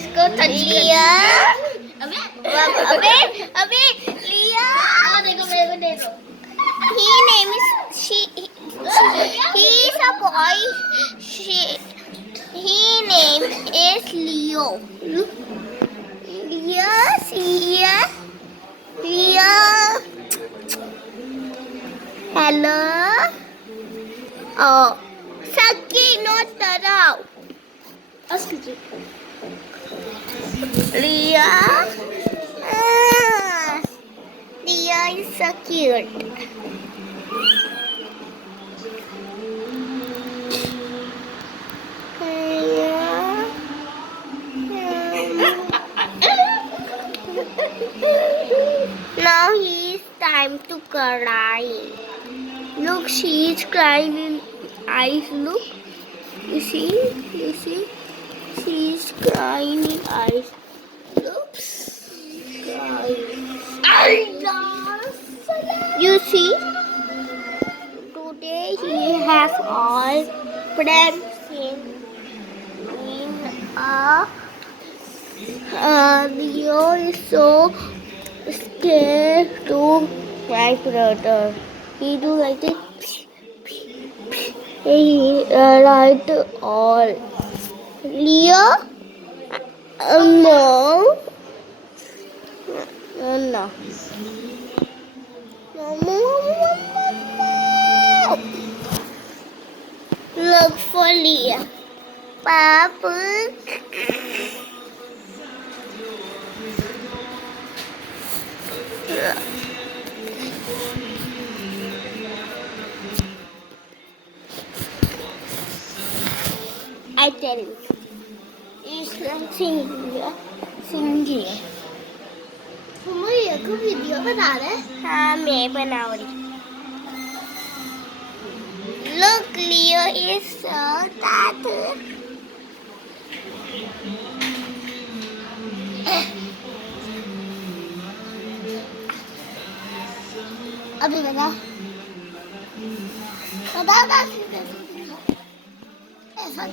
इसको लिया। अबे अबे लिया। देखो मेरे को दे दो। He name is he is a boy. He name is Leo. Leo, Leo. Hello. Oh, Saki, not Tarao. Leo. Leo is so cute. Now it's time to cry. Look, she is crying in eyes. Look, you see, she is crying in eyes. Look, crying. You see, today he has all friends in Leo is so scared to my brother. He do like this. He like all. Leo? No. No. Look for Leo. Papa. I tell you, it's like singing. तुम्हें को video बना रहे? हाँ मैं बना रही. Look, Leo is so tattoo. अभी बता. बता. ऐसा